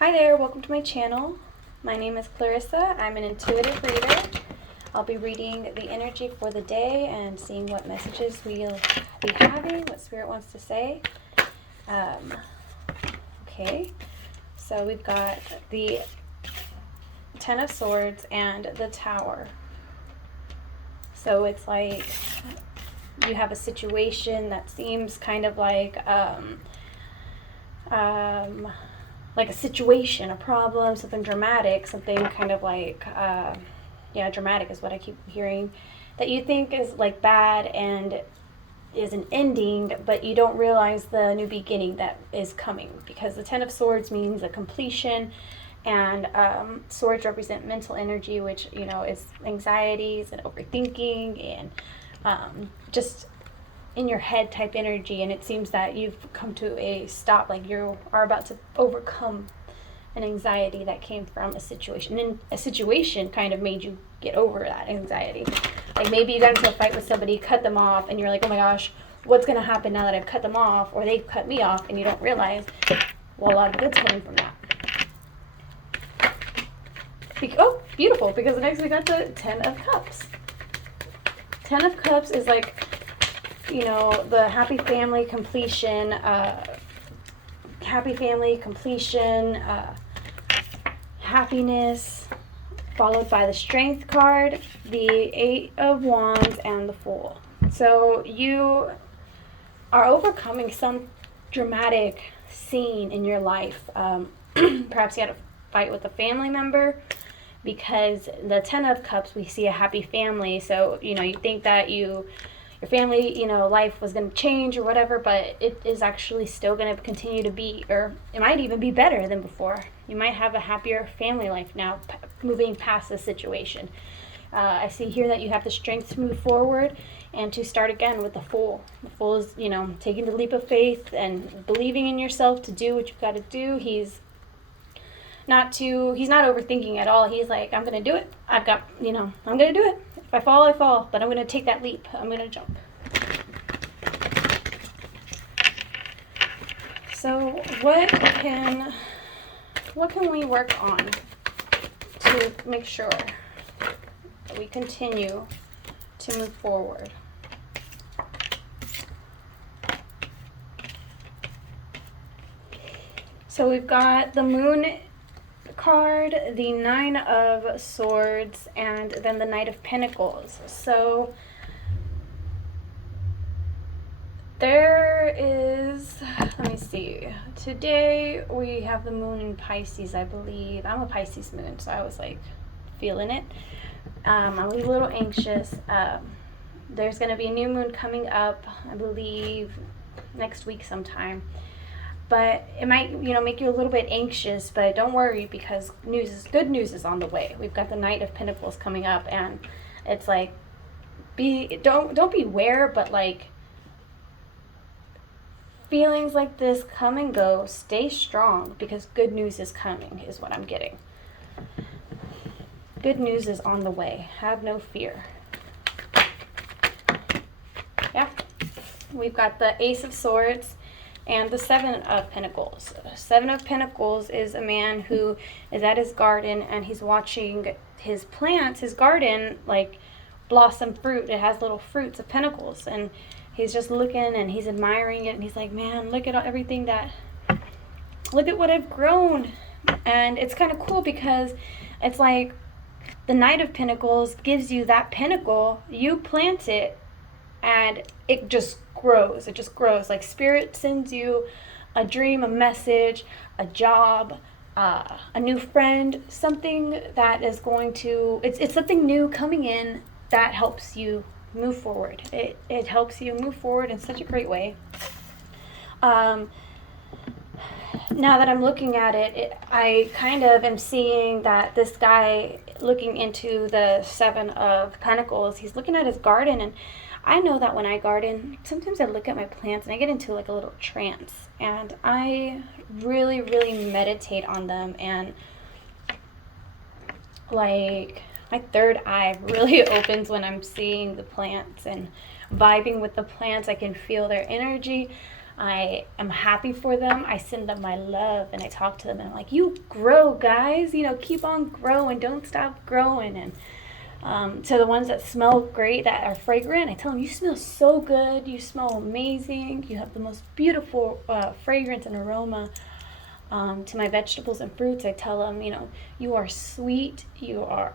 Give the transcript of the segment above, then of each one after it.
Hi there, welcome to my channel. My name is Clarissa. I'm an intuitive reader. I'll be reading the energy for the day and seeing what messages we'll be having, what Spirit wants to say. Okay, so we've got the Ten of Swords and the Tower. So it's like you have a situation that seems kind of like a situation, a problem, something dramatic, something kind of like, dramatic is what I keep hearing, that you think is like bad and is an ending, but you don't realize the new beginning that is coming, because the Ten of Swords means a completion, and swords represent mental energy, which, is anxieties and overthinking and just in your head type energy, and it seems that you've come to a stop, like you are about to overcome an anxiety that came from a situation, and a situation kind of made you get over that anxiety. Like maybe you got into a fight with somebody, cut them off, and you're like, oh my gosh, what's going to happen now that I've cut them off, or they've cut me off, and you don't realize, well, a lot of good's coming from that. Oh, beautiful, because next we got the Ten of Cups. Ten of Cups is like, the happy family completion, happiness, followed by the Strength card, the Eight of Wands, and the Fool. So you are overcoming some dramatic scene in your life. Perhaps you had a fight with a family member, because the Ten of Cups, we see a happy family. So, you think that your family, life was going to change or whatever, but it is actually still going to continue to be, or it might even be better than before. You might have a happier family life now, moving past this situation. I see here that you have the strength to move forward and to start again with the Fool. The Fool is, taking the leap of faith and believing in yourself to do what you've got to do. He's not overthinking at all. He's like, I'm going to do it. I'm going to do it. If I fall, I fall, but I'm going to take that leap. I'm going to jump. So what can we work on to make sure that we continue to move forward? So we've got the Moon card, the Nine of Swords, and then the Knight of Pentacles. So there is, let me see, today we have the Moon in Pisces, I believe. I'm a Pisces moon, so I was like feeling it. I'm a little anxious. There's going to be a new moon coming up, I believe next week sometime. But it might, make you a little bit anxious, but don't worry, because good news is on the way. We've got the Knight of Pentacles coming up, and it's like, don't beware, but like, feelings like this come and go. Stay strong, because good news is coming, is what I'm getting. Good news is on the way. Have no fear. Yeah. We've got the Ace of Swords and the Seven of Pentacles. Seven of Pentacles is a man who is at his garden, and he's watching his plants, his garden, like blossom fruit. It has little fruits of pentacles, and he's just looking and he's admiring it, and he's like, man, look at what I've grown. And it's kind of cool, because it's like the Knight of Pentacles gives you that pentacle, you plant it, and it just grows. It just grows. Like Spirit sends you a dream, a message, a job, a new friend, something that is going to, it's something new coming in that helps you move forward. It helps you move forward in such a great way. Now that I'm looking at it, I kind of am seeing that this guy looking into the Seven of Pentacles, he's looking at his garden, and I know that when I garden, sometimes I look at my plants and I get into like a little trance, and I really, really meditate on them, and like my third eye really opens when I'm seeing the plants and vibing with the plants. I can feel their energy. I am happy for them. I send them my love and I talk to them and I'm like, you grow, guys, keep on growing, don't stop growing. And to the ones that smell great, that are fragrant, I tell them, you smell so good, you smell amazing, you have the most beautiful fragrance and aroma. To my vegetables and fruits, I tell them, you are sweet, you are,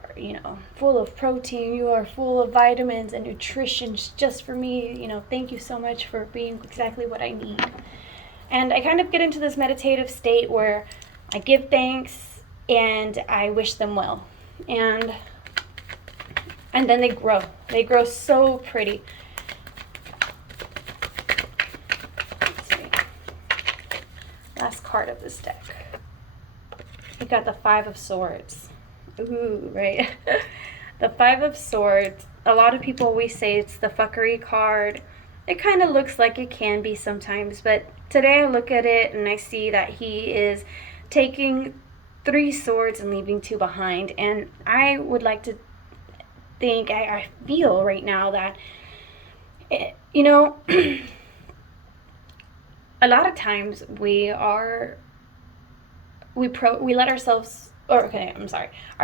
full of protein, you are full of vitamins and nutrition just for me. Thank you so much for being exactly what I need. And I kind of get into this meditative state where I give thanks and I wish them well. And then they grow. They grow so pretty. Last card of this deck. We got the Five of Swords. Ooh, right? The Five of Swords. A lot of people, we say it's the fuckery card. It kind of looks like it can be sometimes, but today I look at it and I see that he is taking 3 swords and leaving 2 behind. And I would like to think, I feel right now that, a lot of times we let ourselves, our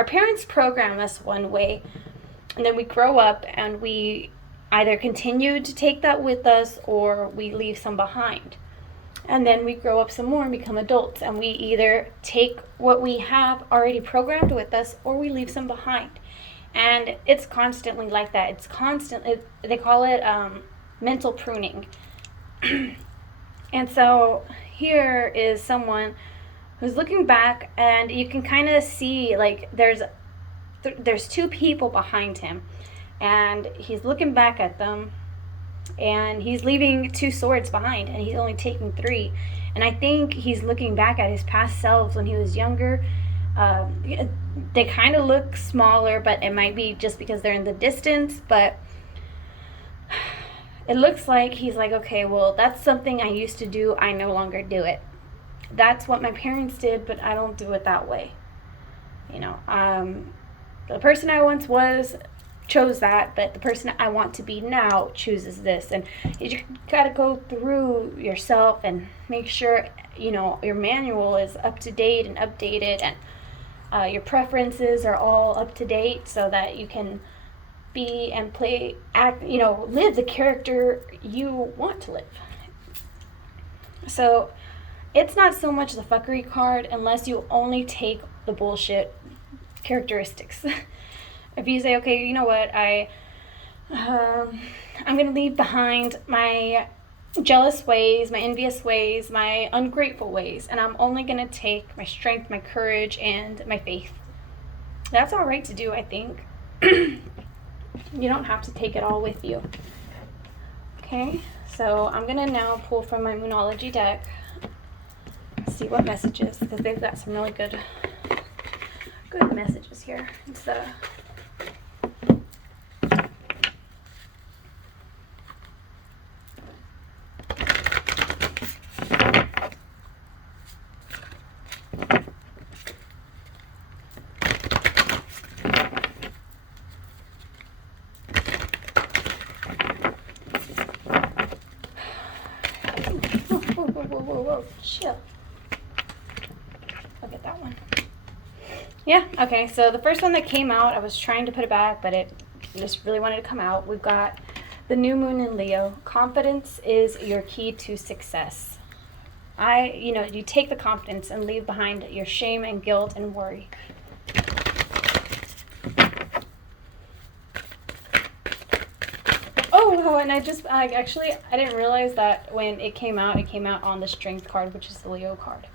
parents program us one way, and then we grow up and we either continue to take that with us or we leave some behind. And then we grow up some more and become adults, and we either take what we have already programmed with us or we leave some behind. And it's constantly like that. It's constantly, they call it mental pruning. And so here is someone who's looking back, and you can kind of see like there's 2 people behind him, and he's looking back at them, and he's leaving 2 swords behind, and he's only taking 3. And I think he's looking back at his past selves when he was younger. They kind of look smaller, but it might be just because they're in the distance, but it looks like he's like, okay, well, that's something I used to do. I no longer do it. That's what my parents did, but I don't do it that way. The person I once was chose that, but the person I want to be now chooses this. And you got to go through yourself and make sure, your manual is up to date and updated, and your preferences are all up to date so that you can be and live the character you want to live. So it's not so much the fuckery card unless you only take the bullshit characteristics. If you say, okay, you know what, I'm going to leave behind my jealous ways, my envious ways, my ungrateful ways, and I'm only going to take my strength, my courage, and my faith. That's all right to do, I think. You don't have to take it all with you. Okay, so I'm going to now pull from my Moonology deck, see what messages, because they've got some really good messages here. It's the whoa, chill. I'll get that one. Yeah, okay, so the first one that came out, I was trying to put it back, but it just really wanted to come out. We've got the new moon in Leo. Confidence is your key to success. You take the confidence and leave behind your shame and guilt and worry. Oh, and I didn't realize that when it came out on the Strength card, which is the Leo card.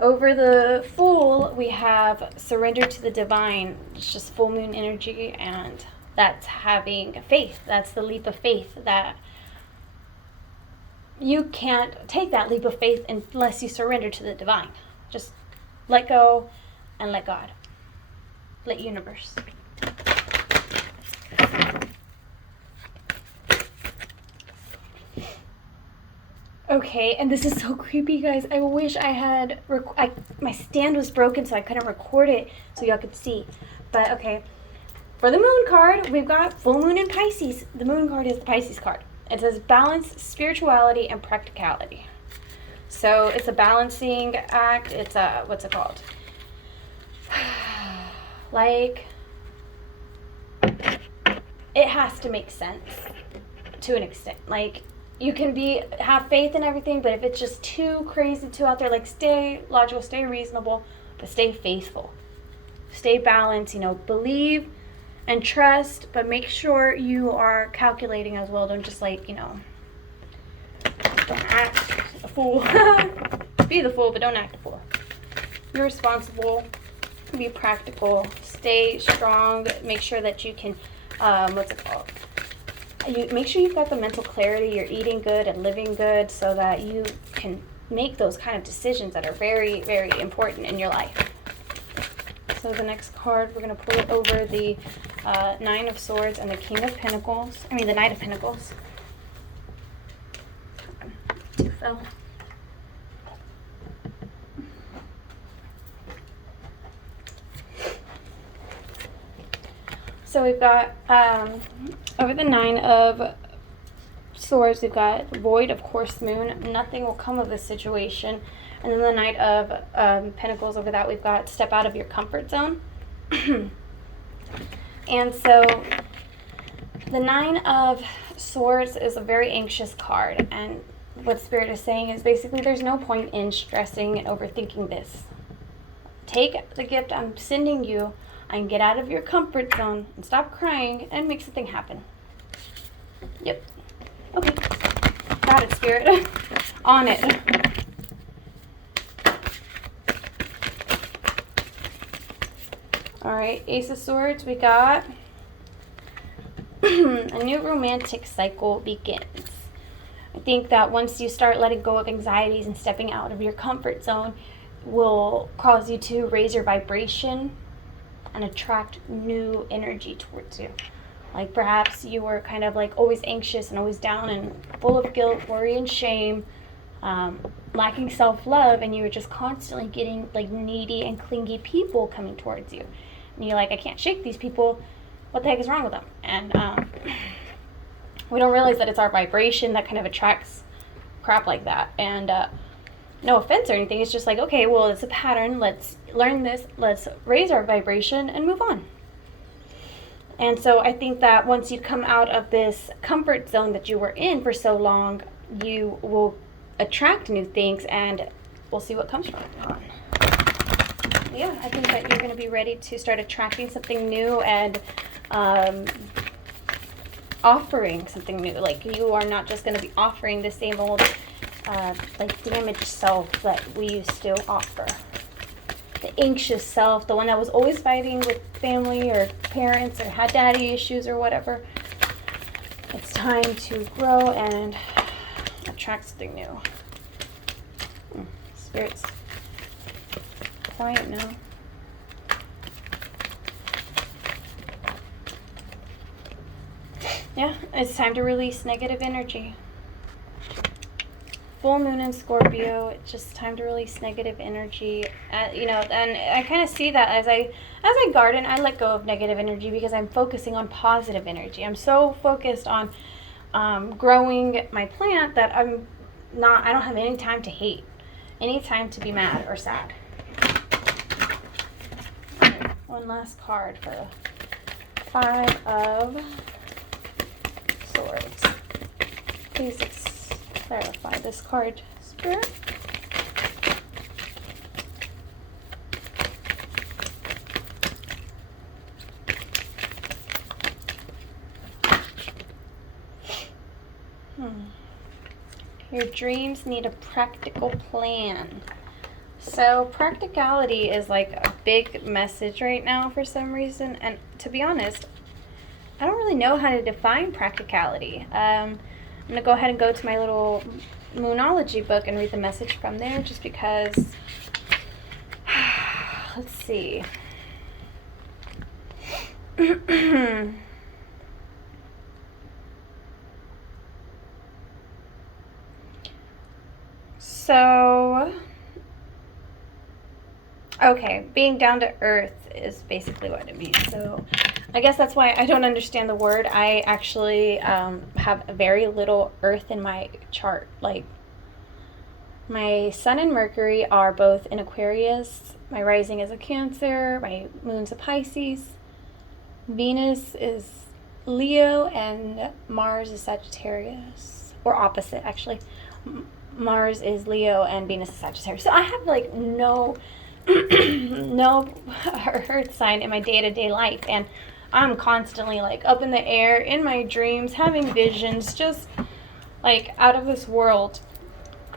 Over the Fool, we have Surrender to the Divine. It's just full moon energy, and that's having faith. That's the leap of faith that you can't take that leap of faith unless you surrender to the divine. Just let go and let God. Let universe. Okay, and this is so creepy, guys. I wish I had... my stand was broken, so I couldn't record it so y'all could see. But, okay. For the Moon card, we've got Full Moon in Pisces. The Moon card is the Pisces card. It says balance spirituality and practicality. So it's a balancing act. It's a, what's it called? Like, it has to make sense to an extent. Like, you can have faith in everything, but if it's just too crazy, too out there, like, stay logical, stay reasonable, but stay faithful. Stay balanced, believe and trust, but make sure you are calculating as well. Don't just, like, don't act a fool. Be the fool, but don't act a fool. You're responsible. Be practical. Stay strong. Make sure that you can, what's it called? Make sure you've got the mental clarity. You're eating good and living good so that you can make those kind of decisions that are very, very important in your life. So the next card, we're going to pull it over the Nine of Swords and the King of Pentacles. The Knight of Pentacles. Two fell. So we've got, over the Nine of Swords, we've got Void, of course, Moon. Nothing will come of this situation. And then the Knight of Pentacles, over that we've got step out of your comfort zone. And so the Nine of Swords is a very anxious card. And what Spirit is saying is basically there's no point in stressing and overthinking this. Take the gift I'm sending you and get out of your comfort zone and stop crying and make something happen. Yep. Okay. Got it, Spirit. On it. Alright, Ace of Swords, we got a new romantic cycle begins. I think that once you start letting go of anxieties and stepping out of your comfort zone will cause you to raise your vibration and attract new energy towards you. Like perhaps you were kind of like always anxious and always down and full of guilt, worry, and shame, lacking self-love, and you were just constantly getting like needy and clingy people coming towards you. And you're like, I can't shake these people. What the heck is wrong with them? And we don't realize that it's our vibration that kind of attracts crap like that. And no offense or anything. It's just like, okay, well, it's a pattern. Let's learn this. Let's raise our vibration and move on. And so I think that once you come out of this comfort zone that you were in for so long, you will attract new things, and we'll see what comes from it. Yeah, I think that you're going to be ready to start attracting something new and offering something new. Like, you are not just going to be offering the same old like damaged self that we used to offer. The anxious self, the one that was always fighting with family or parents or had daddy issues or whatever. It's time to grow and attract something new. Spirit's quiet now. Yeah, it's time to release negative energy. Full moon in Scorpio, it's just time to release negative energy. And I kind of see that as I garden, I let go of negative energy because I'm focusing on positive energy. I'm so focused on growing my plant that I don't have any time to hate, any time to be mad or sad. Right, one last card for the Five of Swords. Please clarify this card, Spirit. Your dreams need a practical plan. So practicality is like a big message right now for some reason. And to be honest, I don't really know how to define practicality. I'm going to go ahead and go to my little Moonology book and read the message from there just because, let's see. So, Okay, being down to earth is basically what it means. So I guess that's why I don't understand the word. I actually have very little earth in my chart. Like, my sun and Mercury are both in Aquarius. My rising is a Cancer. My moon's a Pisces. Venus is Leo, and Mars is Sagittarius. Or opposite, actually. Mars is Leo, and Venus is Sagittarius. So I have, like, no earth sign in my day-to-day life, and I'm constantly, like, up in the air in my dreams, having visions, just, like, out of this world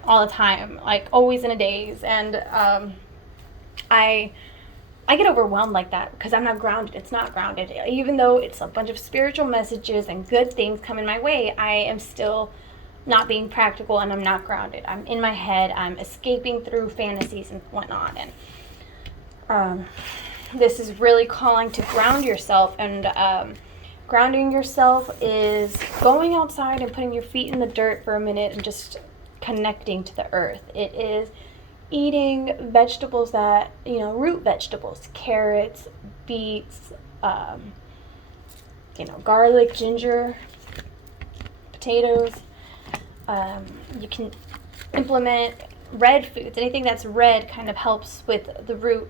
all the time, like, always in a daze. And I get overwhelmed like that because I'm not grounded. It's not grounded. Even though it's a bunch of spiritual messages and good things coming my way, I am still not being practical, and I'm not grounded. I'm in my head. I'm escaping through fantasies and whatnot. And this is really calling to ground yourself. And grounding yourself is going outside and putting your feet in the dirt for a minute and just connecting to the earth. It is eating vegetables that, root vegetables, carrots, beets, garlic, ginger, potatoes. You can implement red foods. Anything that's red kind of helps with the root.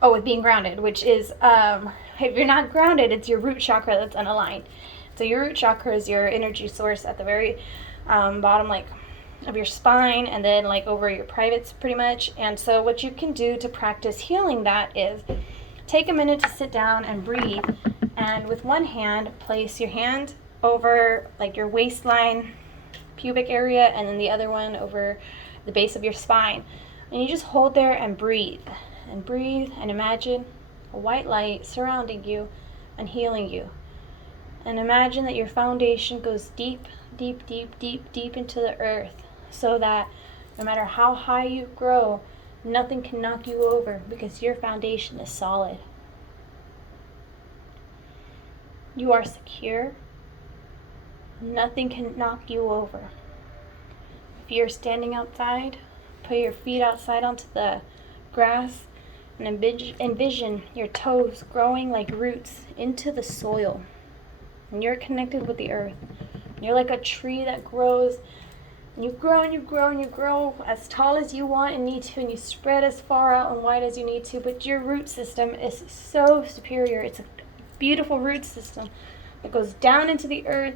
Oh, with being grounded, which is, if you're not grounded, it's your root chakra that's unaligned. So your root chakra is your energy source at the very bottom, like, of your spine, and then, like, over your privates, pretty much. And so what you can do to practice healing that is take a minute to sit down and breathe, and with one hand, place your hand over, like, your waistline, pubic area, and then the other one over the base of your spine. And you just hold there and breathe, and imagine a white light surrounding you and healing you. And imagine that your foundation goes deep, deep, deep, deep, deep into the earth, so that no matter how high you grow, nothing can knock you over because your foundation is solid. You are secure. Nothing can knock you over. If you're standing outside, put your feet outside onto the grass and envision your toes growing like roots into the soil. And you're connected with the earth. You're like a tree that grows, and you grow and you grow and you grow as tall as you want and need to, and you spread as far out and wide as you need to. But your root system is so superior. It's a beautiful root system that goes down into the earth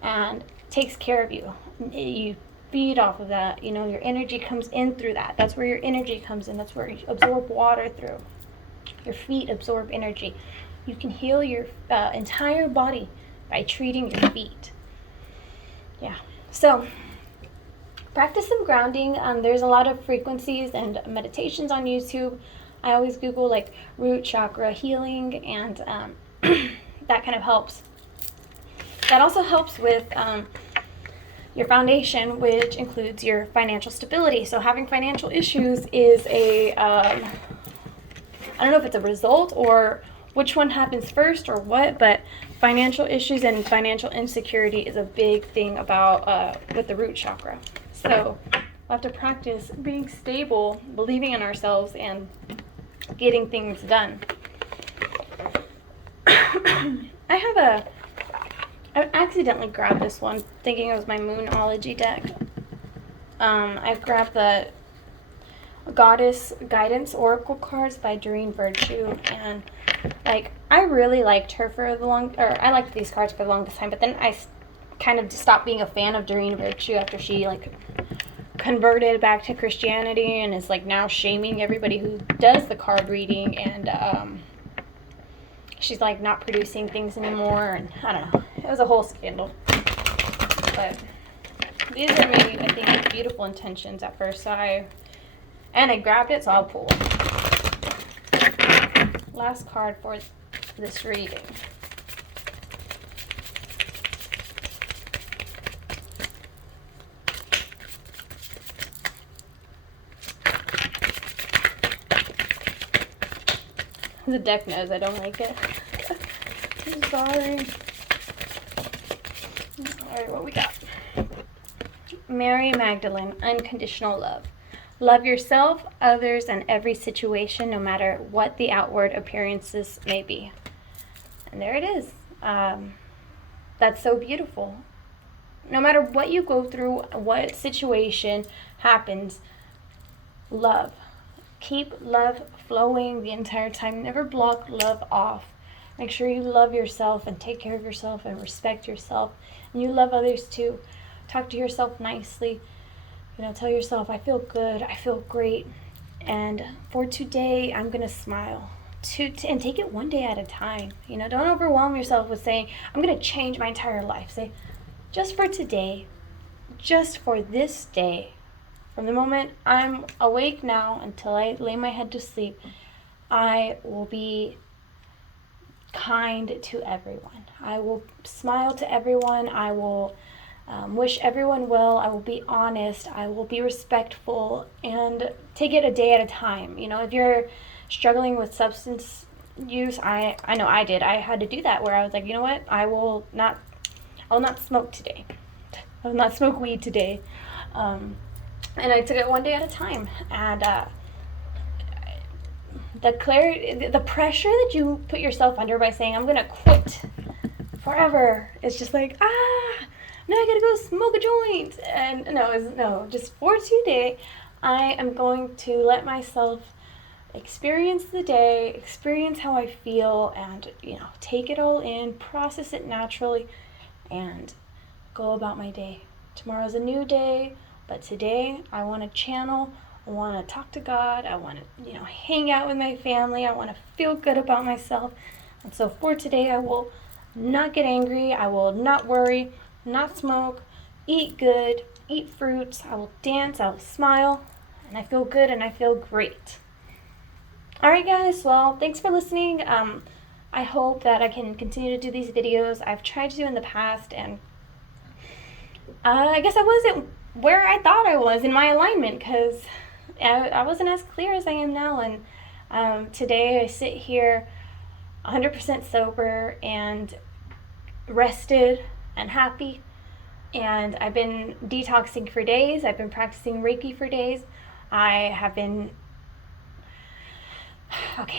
and takes care of you. You feed off of that. Your energy comes in through that. That's where your energy comes in. That's where you absorb water through. Your feet absorb energy. You can heal your entire body by treating your feet. Yeah. So practice some grounding. There's a lot of frequencies and meditations on YouTube. I always Google, like, root chakra healing, and that kind of helps. That also helps with your foundation, which includes your financial stability. So having financial issues is I don't know if it's a result or which one happens first or what, but financial issues and financial insecurity is a big thing about with the root chakra. So we'll have to practice being stable, believing in ourselves, and getting things done. I accidentally grabbed this one thinking it was my Moonology deck. I grabbed the Goddess Guidance Oracle cards by Doreen Virtue, and, like, I really liked her I liked these cards for the longest time, but then I kind of stopped being a fan of Doreen Virtue after she, like, converted back to Christianity and is, like, now shaming everybody who does the card reading, and she's, like, not producing things anymore, and I don't know. It was a whole scandal. But these are made, I think, with beautiful intentions at first, so I grabbed it, so I'll pull. Last card for this reading. The deck knows I don't like it. I'm sorry. Alright, what we got? Mary Magdalene, unconditional love. Love yourself, others, and every situation, no matter what the outward appearances may be. And there it is. That's so beautiful. No matter what you go through, what situation happens, love. Keep love flowing the entire time. Never block love off. Make sure you love yourself and take care of yourself and respect yourself. And you love others too. Talk to yourself nicely. Tell yourself, I feel good, I feel great. And for today, I'm going to smile. And take it one day at a time. Don't overwhelm yourself with saying, I'm going to change my entire life. Say, just for today, just for this day, from the moment I'm awake now until I lay my head to sleep, I will be kind to everyone. I will smile to everyone. I will wish everyone well. I will be honest. I will be respectful, and take it a day at a time. If you're struggling with substance use, I know I did. I had to do that, where I was like, you know what? I will not smoke today. I will not smoke weed today. And I took it one day at a time. And the pressure that you put yourself under by saying, I'm gonna quit forever, it's just like, now I gotta go smoke a joint. And no, just for today, I am going to let myself experience the day, experience how I feel, and take it all in, process it naturally, and go about my day. Tomorrow's a new day, but today I want to channel, I want to talk to God, I want to hang out with my family, I want to feel good about myself. And so for today, I will not get angry, I will not worry, not smoke, eat good, eat fruits, I will dance, I will smile, and I feel good and I feel great. Alright guys, well, thanks for listening. I hope that I can continue to do these videos. I've tried to do in the past, and I guess I wasn't where I thought I was in my alignment, because I wasn't as clear as I am now. And today I sit here 100% sober and rested and happy. And I've been detoxing for days. I've been practicing Reiki for days.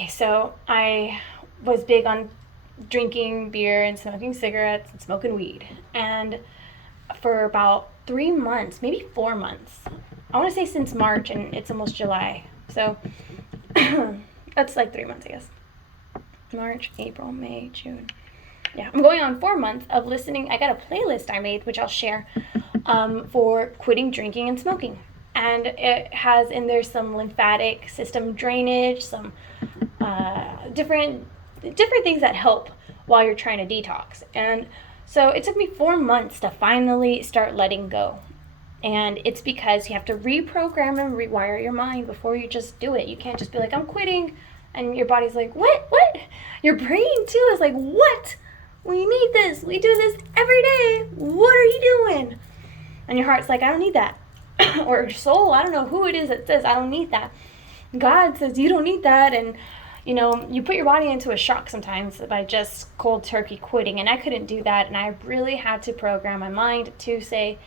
So I was big on drinking beer and smoking cigarettes and smoking weed. And for about 3 months, maybe 4 months, I want to say since March, and it's almost July. So that's like 3 months, I guess. March, April, May, June. Yeah, I'm going on 4 months of listening. I got a playlist I made, which I'll share, for quitting drinking and smoking. And it has in there some lymphatic system drainage, some different things that help while you're trying to detox. And so it took me 4 months to finally start letting go. And it's because you have to reprogram and rewire your mind before you just do it. You can't just be like, I'm quitting, and your body's like, what? Your brain too is like, what? We need this. We do this every day. What are you doing? And your heart's like, I don't need that. Or your soul, I don't know who it is that says, I don't need that. God says, you don't need that. And you put your body into a shock sometimes by just cold turkey quitting. And I couldn't do that. And I really had to program my mind to say,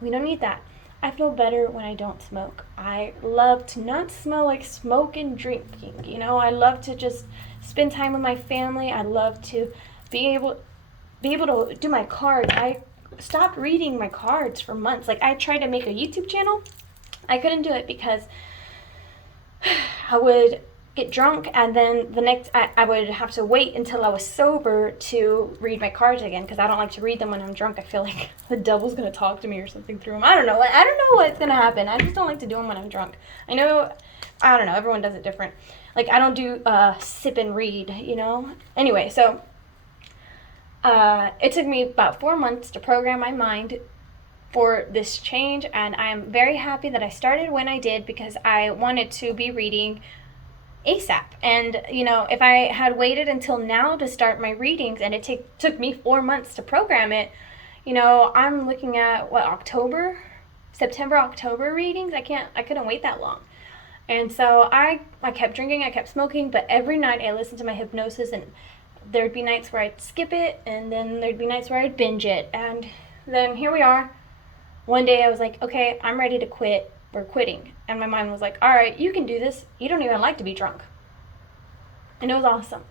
we don't need that. I feel better when I don't smoke. I love to not smell like smoke and drinking. I love to just spend time with my family. I love to be able to do my cards. I stopped reading my cards for months. Like, I tried to make a YouTube channel. I couldn't do it because I would get drunk, and then I would have to wait until I was sober to read my cards again, because I don't like to read them when I'm drunk. I feel like the devil's going to talk to me or something through them. I don't know what's going to happen. I just don't like to do them when I'm drunk. I don't know. Everyone does it different. Like, I don't do sip and read, Anyway, so it took me about 4 months to program my mind for this change, and I'm very happy that I started when I did, because I wanted to be reading ASAP. And if I had waited until now to start my readings, and it took me 4 months to program it, I'm looking at September, October readings. I couldn't wait that long. And so I kept drinking, I kept smoking, but every night I listened to my hypnosis, and there'd be nights where I'd skip it, and then there'd be nights where I'd binge it. And then here we are. One day I was like, okay, I'm ready to quit. we're quitting. And my mind was like, all right, you can do this. You don't even like to be drunk. And it was awesome.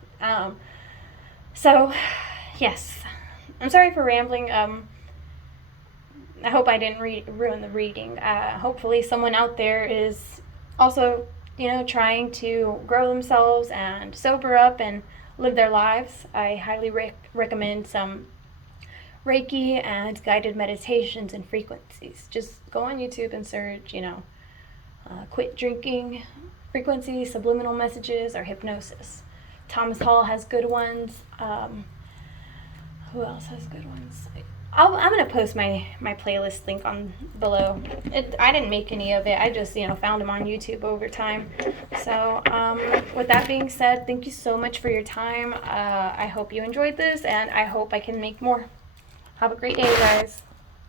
So, yes. I'm sorry for rambling. I hope I didn't ruin the reading. Hopefully someone out there is also, trying to grow themselves and sober up and live their lives. I highly recommend some Reiki and guided meditations and frequencies. Just go on YouTube and search, quit drinking frequencies, subliminal messages, or hypnosis. Thomas Hall has good ones. Who else has good ones? I'm gonna post my playlist link on below. I didn't make any of it. I just found them on YouTube over time. So with that being said, thank you so much for your time. I hope you enjoyed this, and I hope I can make more. Have a great day, guys.